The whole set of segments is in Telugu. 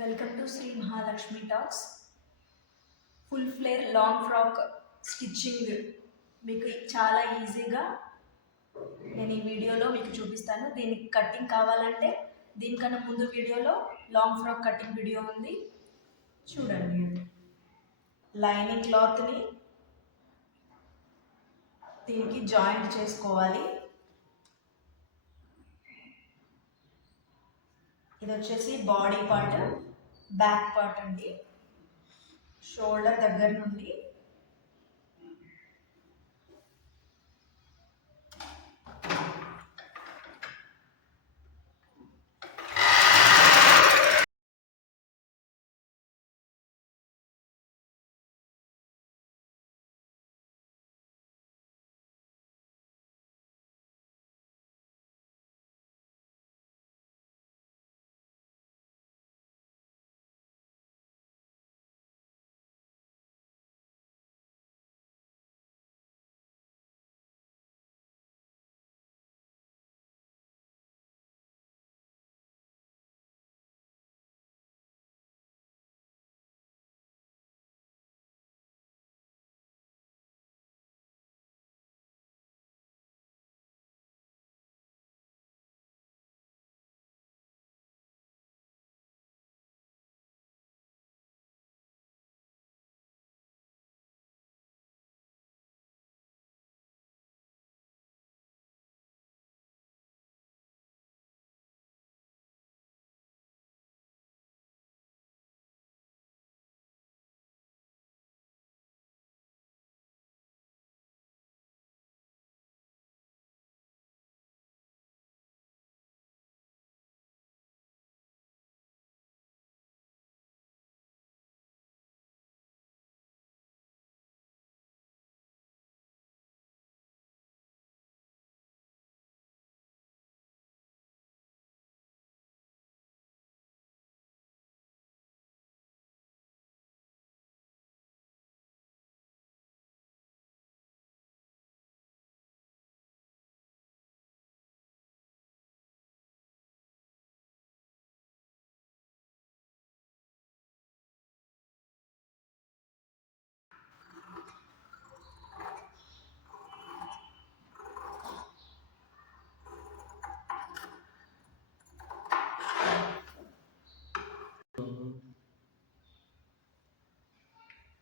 Welcome to Shri Mahalakshmi talks. Full flare long frock stitching మీకు చాలా ఈజీగా నేను ఈ వీడియోలో మీకు చూపిస్తాను. దీనికి కటింగ్ కావాలంటే దీనికన్నా ముందు వీడియోలో లాంగ్ ఫ్రాక్ కటింగ్ వీడియో ఉంది, చూడండి. లైనింగ్ క్లాత్ని దీనికి జాయింట్ చేసుకోవాలి. ఇది వచ్చేసి బాడీ పార్ట్, బ్యాక్ పార్ట్ అండి. షోల్డర్ దగ్గర నుండి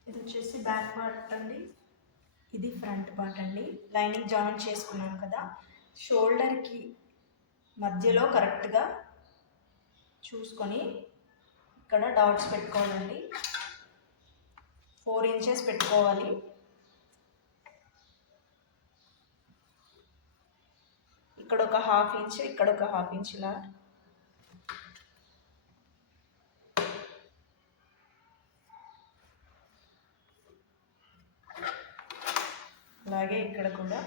ఇది వచ్చేసి బ్యాక్ పార్ట్ అండి, ఇది ఫ్రంట్ పార్ట్ అండి. లైనింగ్ జాయిన్ చేసుకున్నాం కదా, షోల్డర్కి మధ్యలో కరెక్ట్గా చూసుకొని ఇక్కడ డాట్స్ పెట్టుకోవాలండి. 4 ఇంచెస్ పెట్టుకోవాలి. ఇక్కడ ఒక 1/2 ఇంచ్, ఇక్కడ ఒక 1/2 ఇంచ్ ఇలా. అలాగే ఇక్కడ కూడా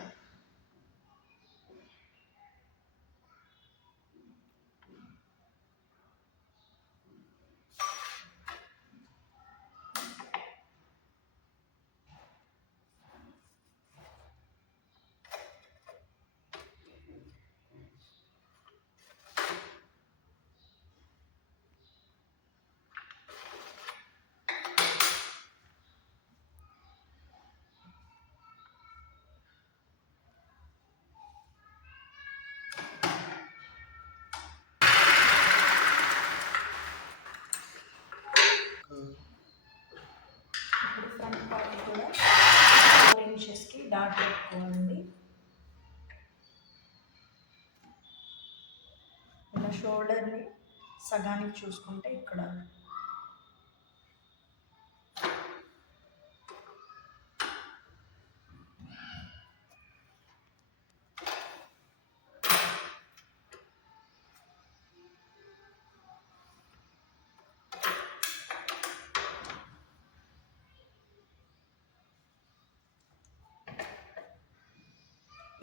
ఫ్రంట్ పార్ట్ కూడా 4 ఇంచెస్కి డాట్ పెట్టుకోవాలండి. ఇలా షోల్డర్ని సగానికి చూసుకుంటే ఇక్కడ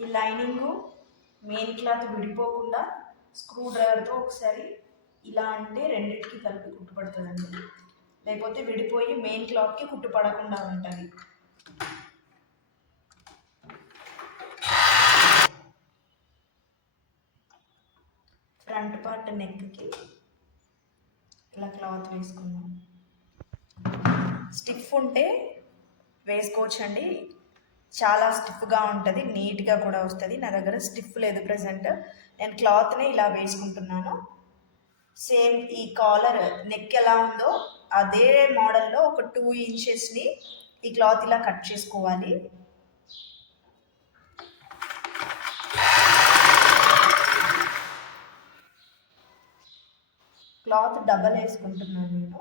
ఈ లైనింగు మెయిన్ క్లాత్ విడిపోకుండా స్క్రూ డ్రైవర్తో ఒకసారి ఇలా అంటే రెండింటికి కలిపి కుట్టుపడుతుందండి. లేకపోతే విడిపోయి మెయిన్ క్లాత్కి కుట్టుపడకుండా ఉంటుంది. ఫ్రంట్ పార్ట్ నెక్కి ఇలా క్లాత్ వేసుకుందాం. స్టిఫ్ ఉంటే వేసుకోవచ్చండి, చాలా స్టిఫ్గా ఉంటుంది, నీట్గా కూడా వస్తుంది. నా దగ్గర స్టిఫ్ లేదు ప్రజెంట్. నేను క్లాత్ని ఇలా వేసుకుంటున్నాను. సేమ్ ఈ కాలర్ నెక్ ఎలా ఉందో అదే మోడల్లో ఒక 2 ఇంచెస్ని ఈ క్లాత్ ఇలా కట్ చేసుకోవాలి. క్లాత్ డబల్ వేసుకుంటున్నాను నేను.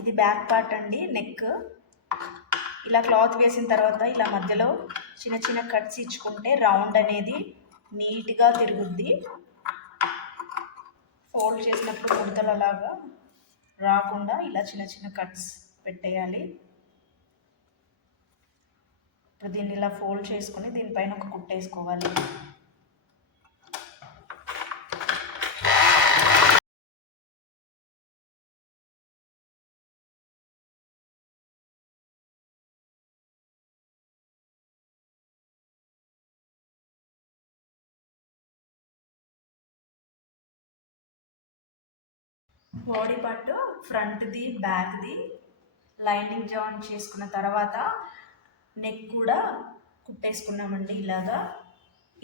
ఇది బ్యాక్ పార్ట్ అండి, నెక్. ఇలా క్లాత్ వేసిన తర్వాత ఇలా మధ్యలో చిన్న చిన్న కట్స్ ఇచ్చుకుంటే రౌండ్ అనేది నీట్గా తిరుగుద్ది. ఫోల్డ్ చేసినప్పుడు ముడతలు అలాగా రాకుండా ఇలా చిన్న చిన్న కట్స్ పెట్టేయాలి. ఇప్పుడు దీన్ని ఇలా ఫోల్డ్ చేసుకొని దీనిపైన ఒక కుట్టేసుకోవాలి. బాడీ పార్ట్ ఫ్రంట్ది బ్యాక్ది లైనింగ్ జాయిన్ చేసుకున్న తర్వాత నెక్ కూడా కుట్టేసుకున్నామండి ఇలాగా.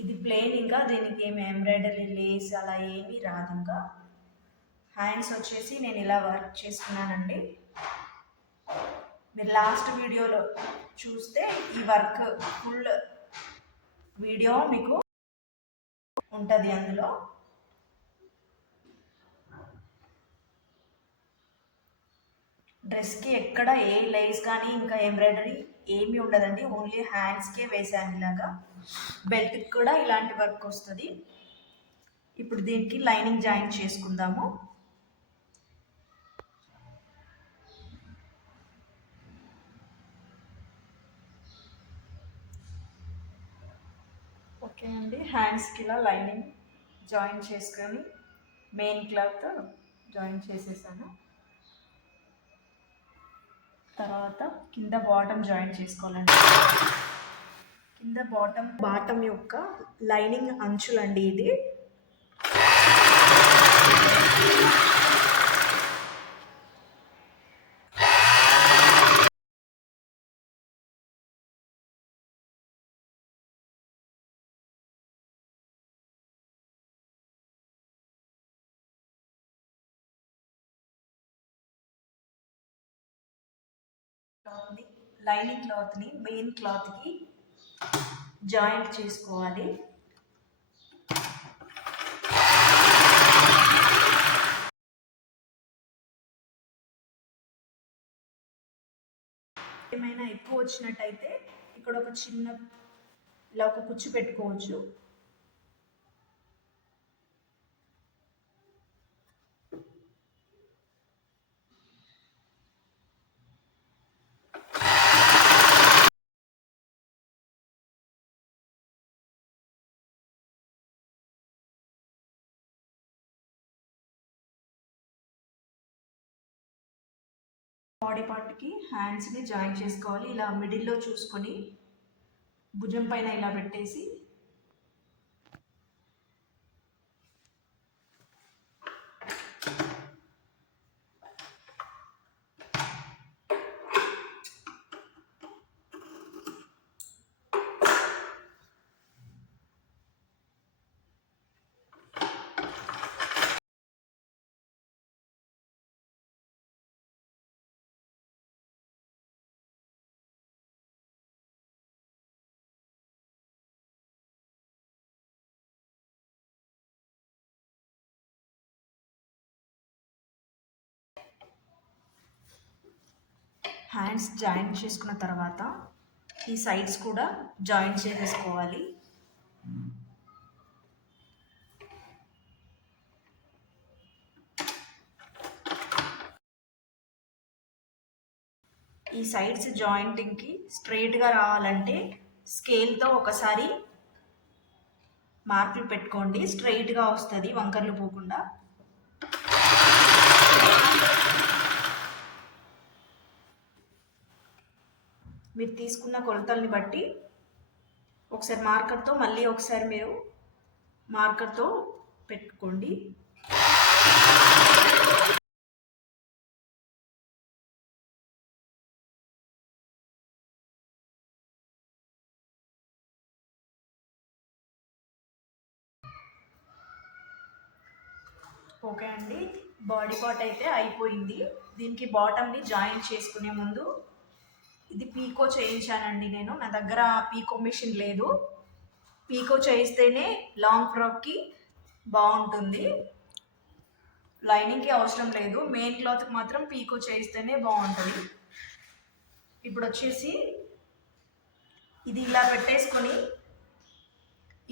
ఇది ప్లెయిన్, ఇంకా దీనికి ఏమి ఎంబ్రాయిడరీ లేస్ అలా ఏమీ రాదు. ఇంకా హ్యాండ్స్ వచ్చేసి నేను ఇలా వర్క్ చేసుకున్నానండి. మీరు లాస్ట్ వీడియోలో చూస్తే ఈ వర్క్ ఫుల్ వీడియో మీకు ఉంటుంది అందులో. డ్రెస్కి ఎక్కడ ఏ లేస్ కానీ ఇంకా ఎంబ్రాయిడరీ ఏమీ ఉండదండి, ఓన్లీ హ్యాండ్స్కే వేసాను ఇలాగా. బెల్ట్కి కూడా ఇలాంటి వర్క్ వస్తుంది. ఇప్పుడు దీనికి లైనింగ్ జాయిన్ చేసుకుందాము. ఓకే అండి, హ్యాండ్స్కి ఇలా లైనింగ్ జాయిన్ చేసుకొని మెయిన్ క్లాత్ జాయిన్ చేసేసాను. తర్వాత కింద బాటమ్ జాయిన్ చేసుకోవాలండి. కింద బాటమ్ యొక్క లైనింగ్ అంచులండి ఇది. లైనింగ్ క్లాత్ని మెయిన్ క్లాత్కి జాయింట్ చేసుకోవాలి. ఏమైనా ఎక్కువ వచ్చినట్టయితే ఇక్కడ ఒక చిన్న ఇలా ఒక కుచ్చు పెట్టుకోవచ్చు. బాడీ పార్ట్కి హ్యాండ్స్ని జాయిన్ చేసుకోవాలి. ఇలా మిడిల్లో చూసుకొని భుజం పైన ఇలా పెట్టేసి హ్యాండ్స్ జాయిన్ చేసుకున్న తర్వాత ఈ సైడ్స్ కూడా జాయిన్ చేసేసుకోవాలి. ఈ సైడ్స్ జాయింటింగ్కి స్ట్రైట్గా రావాలంటే స్కేల్తో ఒకసారి మార్కులు పెట్టుకోండి, స్ట్రైట్గా వస్తుంది వంకర్లు పోకుండా. మీరు తీసుకున్న కొలతల్ని బట్టి ఒకసారి మార్కర్తో మళ్ళీ ఒకసారి మీరు మార్కర్తో పెట్టుకోండి. ఓకే అండి, బాడీ పార్ట్ అయితే అయిపోయింది. దీనికి బాటమ్ని జాయిన్ చేసుకునే ముందు ఇది పీకో చేయించానండి నేను. నా దగ్గర పీకో మిషన్ లేదు. పీకో చేయిస్తేనే లాంగ్ ఫ్రాక్కి బాగుంటుంది, లైనింగ్కి అవసరం లేదు. మెయిన్ క్లాత్కి మాత్రం పీకో చేయిస్తేనే బాగుంటుంది. ఇప్పుడు వచ్చేసి ఇది ఇలా పెట్టేసుకొని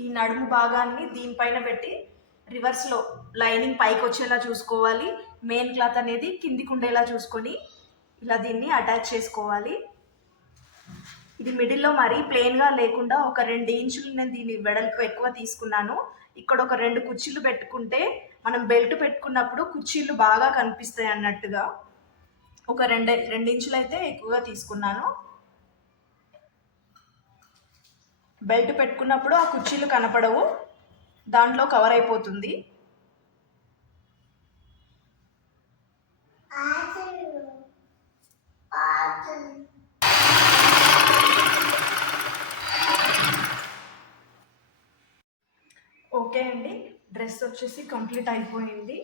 ఈ నడుము భాగాన్ని దీనిపైన పెట్టి రివర్స్లో లైనింగ్ పైకి వచ్చేలా చూసుకోవాలి, మెయిన్ క్లాత్ అనేది కిందికి ఉండేలా చూసుకొని ఇలా దీన్ని అటాచ్ చేసుకోవాలి. ఇది మిడిల్లో మరీ ప్లెయిన్గా లేకుండా ఒక 2 ఇంచులు నేను దీన్ని వెడల్పు ఎక్కువ తీసుకున్నాను. ఇక్కడ ఒక 2 కుర్చీలు పెట్టుకుంటే మనం బెల్ట్ పెట్టుకున్నప్పుడు కుర్చీలు బాగా కనిపిస్తాయి అన్నట్టుగా ఒక 2 ఇంచులు అయితే ఎక్కువగా తీసుకున్నాను. బెల్ట్ పెట్టుకున్నప్పుడు ఆ కుర్చీలు కనపడవు, దాంట్లో కవర్ అయిపోతుంది. ఓకే అండి, డ్రెస్ వచ్చేసి కంప్లీట్ అయిపోయింది.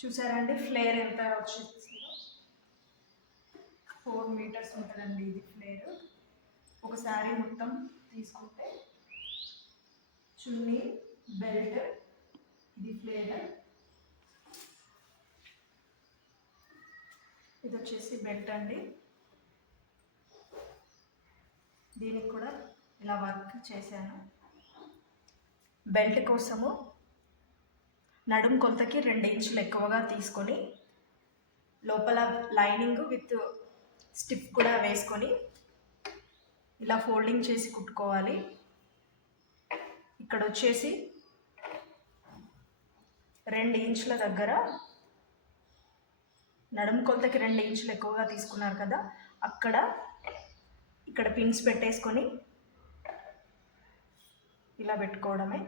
చూసారండి ఫ్లేర్ ఎంత వచ్చేసి 4 మీటర్స్ ఉంటుందండి ఇది ఫ్లేర్. ఒక శారీ మొత్తం తీసుకుంటే చున్నీ, బెల్ట్, ఇది ఫ్లేర్, ఇది వచ్చేసి బెల్ట్ అండి. దీనికి కూడా ఇలా వర్క్ చేశాను. బెల్ట్ కోసము నడుము కొలతకి 2 ఇంచులు ఎక్కువగా తీసుకొని లోపల లైనింగ్ విత్ స్టిప్ కూడా వేసుకొని ఇలా ఫోల్డింగ్ చేసి కుట్టుకోవాలి. ఇక్కడ వచ్చేసి 2 ఇంచుల దగ్గర నడుము కొలతకి 2 ఇంచులు ఎక్కువగా తీసుకున్నారు కదా, ఇక్కడ పిన్స్ పెట్టేసుకొని ఇలా పెట్టుకోవడమే.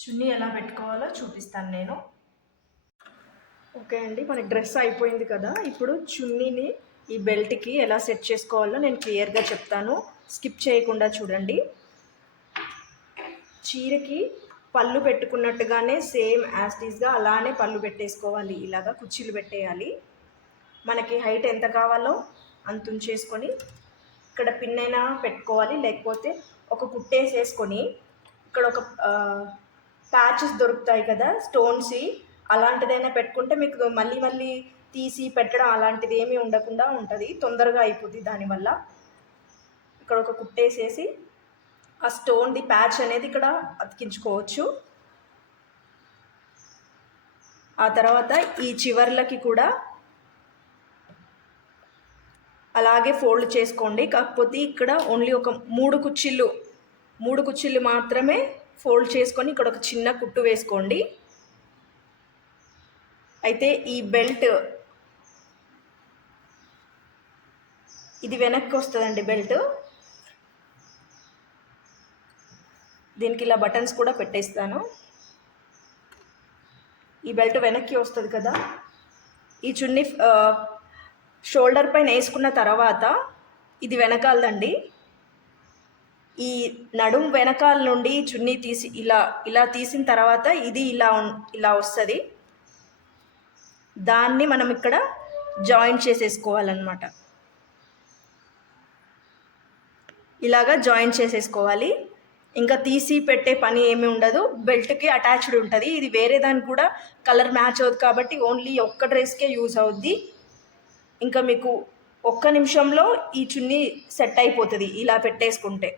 చున్నీ ఎలా పెట్టుకోవాలో చూపిస్తాను నేను. ఓకే అండి, మనకి డ్రెస్ అయిపోయింది కదా, ఇప్పుడు చున్నీని ఈ బెల్ట్కి ఎలా సెట్ చేసుకోవాలో నేను క్లియర్గా చెప్తాను, స్కిప్ చేయకుండా చూడండి. చీరకి పళ్ళు పెట్టుకున్నట్టుగానే సేమ్ యాస్టీస్గా అలానే పళ్ళు పెట్టేసుకోవాలి. ఇలాగా కుర్చీలు పెట్టేయాలి. మనకి హైట్ ఎంత కావాలో అంత ఉంచేసుకొని ఇక్కడ పిన్ అయినా పెట్టుకోవాలి, లేకపోతే ఒక కుట్టేసేసుకొని ఇక్కడ ఒక ప్యాచెస్ దొరుకుతాయి కదా స్టోన్స్, అలాంటిదైనా పెట్టుకుంటే మీకు మళ్ళీ మళ్ళీ తీసి పెట్టడం అలాంటిది ఏమీ ఉండకుండా ఉంటుంది, తొందరగా అయిపోద్ది దానివల్ల. ఇక్కడ ఒక కుట్టేసేసి ఆ స్టోన్ది ప్యాచ్ అనేది ఇక్కడ అతికించుకోవచ్చు. ఆ తర్వాత ఈ చివర్లకి కూడా అలాగే ఫోల్డ్ చేసుకోండి. కాకపోతే ఇక్కడ ఓన్లీ ఒక 3 కుర్చీలు మాత్రమే ఫోల్డ్ చేసుకొని ఇక్కడ ఒక చిన్న కుట్టు వేసుకోండి. అయితే ఈ బెల్ట్ ఇది వెనక్కి వస్తుందండి బెల్ట్. దీనికి ఇలా బటన్స్ కూడా పెట్టేస్తాను. ఈ బెల్ట్ వెనక్కి వస్తుంది కదా, ఈ చున్నీ షోల్డర్ పైన వేసుకున్న తర్వాత ఇది వెనకాలదండి. ఈ నడుము వెనకాల నుండి చున్నీ తీసి ఇలా తీసిన తర్వాత ఇది ఇలా వస్తుంది. దాన్ని మనం ఇక్కడ జాయింట్ చేసేసుకోవాలన్నమాట. ఇలాగా జాయింట్ చేసేసుకోవాలి. ఇంకా తీసి పెట్టే పని ఏమీ ఉండదు, బెల్ట్కి అటాచ్డ్ ఉంటుంది. ఇది వేరే దానికి కూడా కలర్ మ్యాచ్ అవుతుంది కాబట్టి ఓన్లీ ఒక్క డ్రెస్కే యూజ్ అవుద్ది. ఇంకా మీకు ఒక్క నిమిషంలో ఈ చున్నీ సెట్ అయిపోతుంది ఇలా పెట్టేసుకుంటే.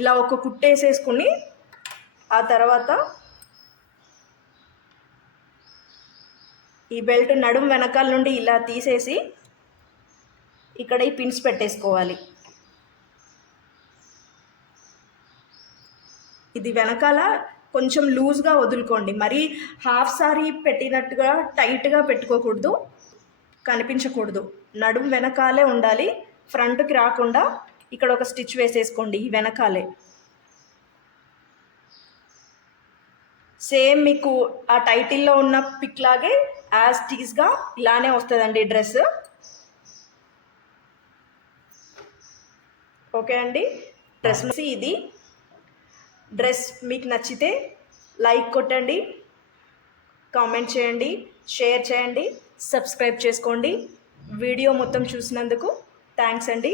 ఇలా ఒక కుట్టేసేసుకుని ఆ తర్వాత ఈ బెల్ట్ నడుం వెనకాల నుండి ఇలా తీసేసి ఇక్కడ ఈ పిన్స్ పెట్టేసుకోవాలి. ఇది వెనకాల కొంచెం లూజ్గా వదులుకోండి, మరీ హాఫ్ సారీ పెట్టినట్టుగా టైట్గా పెట్టుకోకూడదు, కనిపించకూడదు. నడుం వెనకాలే ఉండాలి, ఫ్రంట్కి రాకుండా. ఇక్కడ ఒక స్టిచ్ వేసేసుకోండి ఈ వెనకాలే. సేమ్ మీకు ఆ టైటిల్లో ఉన్న పిక్ లాగే యాజ్ టీజ్గా ఇలానే వస్తుందండి డ్రెస్. ఓకే అండి, డ్రెస్ ఇది. డ్రెస్ మీకు నచ్చితే లైక్ కొట్టండి, కామెంట్ చేయండి, షేర్ చేయండి, సబ్స్క్రైబ్ చేసుకోండి. వీడియో మొత్తం చూసినందుకు థ్యాంక్స్ అండి.